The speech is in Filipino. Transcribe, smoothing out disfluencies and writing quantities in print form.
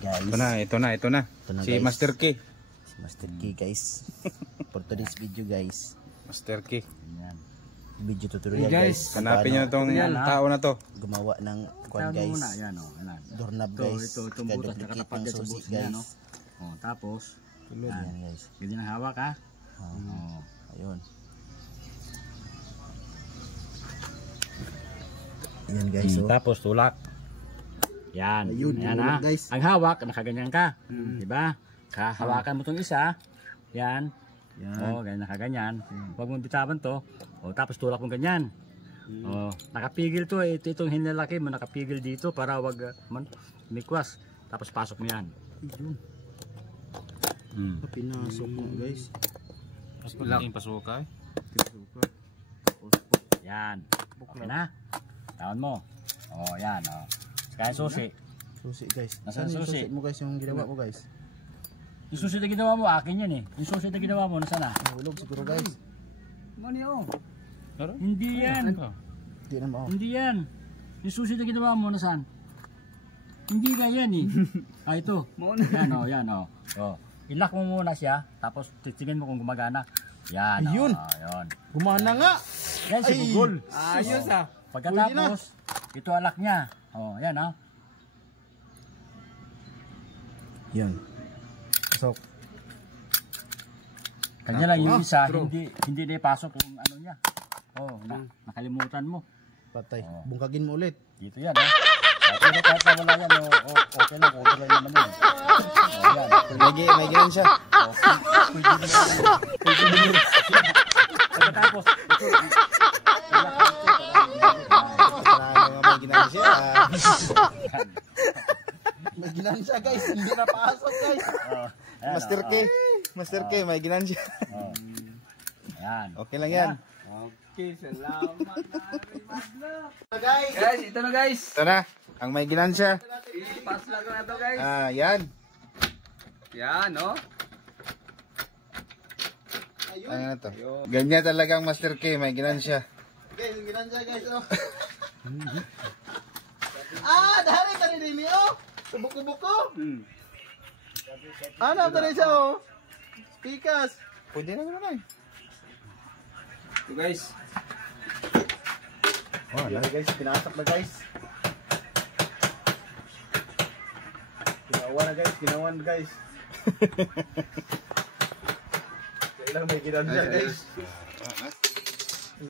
Guys. Ito na. Ito na, Si guys. Master K. Si Master K, guys. For today's video, guys. Master K. Ayan. Video tutorial, guys. Hanapin nyo itong tao na to. Gumawa ng kwan, guys. Yan, Doorknob, guys. Itong butas na Duplicate katapat ng sa susi, butas niya, guys. no? Oh, tapos, Ayan, guys. ganyan ang hawak, ha? Ayun. Ayan, guys. Oh. Tapos, tulak. Yan. Ayun, Yan, tulak, ha? guys. Ang hawak, nakaganyan ka. Diba? Hawakan mo itong isa. Yan. Oh, ganyan, nakaganyan. Huwag mong bitawan to. Oh, tapos tulak mo ganyan. Oh, nakapigil to. Itong hinalaki mo, nakapigil dito para wag mikwas. Tapos pasok mo yan. Ayun. Pinasok mo, guys. Laking pasuka. Yan. Okay na. Taon mo. Oh, yan. Oh. Kaya susi. Susi, guys. Nasaan Saan yung susi? susi mo, guys? Yung ginawa mo, guys. Yung susi na ginawa mo, akin yan eh. Yung susi na ginawa mo, nasaan na? Nahulog siguro, guys. Mani oh. Hindi yan. Hindi na mo. Hindi yan. Yung susi na ginawa mo, nasaan? Hindi ka yan eh. Ito. Yan oh, yan oh. Oh. Ilak mo muna siya, tapos titingin mo kung gumagana. Yan. Ayun. Oh, yun. Gumana nga. Yan si Google. Ayos ah. Pagkatapos, ito alak niya. Oh, yan oh. Yan. So, Kanya lang yung isa, hindi na ipasok yung ano niya. Oh, nakalimutan mo. patay. Bungkagin mo ulit. Dito yan ha. Pero kahit na wala yan, okay lang, okay lang naman yun. Oh, yan. May ganyan siya. Pagkatapos, May ginaan siya. May ginaan siya, guys. Hindi napasok, guys. Master K. Master K, may ginaan siya. Ayan. Okay lang yan. Okay, salamat na Guys, guys, ito na guys. ito na. Ang may ginaan siya. I-pass lang ko na to guys. Yan. Yan, no? Ano na to? Ganyan talagang Master K, may ginaan siya. Guys, may ginaan siya, guys. Oh. Dahil ka rin rin, oh. Buko-buko. Ano ito rin siya, oh. Pikas. Pwede na naman, eh. Ito guys. Oh, dahil guys, pinasok na guys. Ginawa na guys, ginawa na guys. Kailang may ginaan siya guys.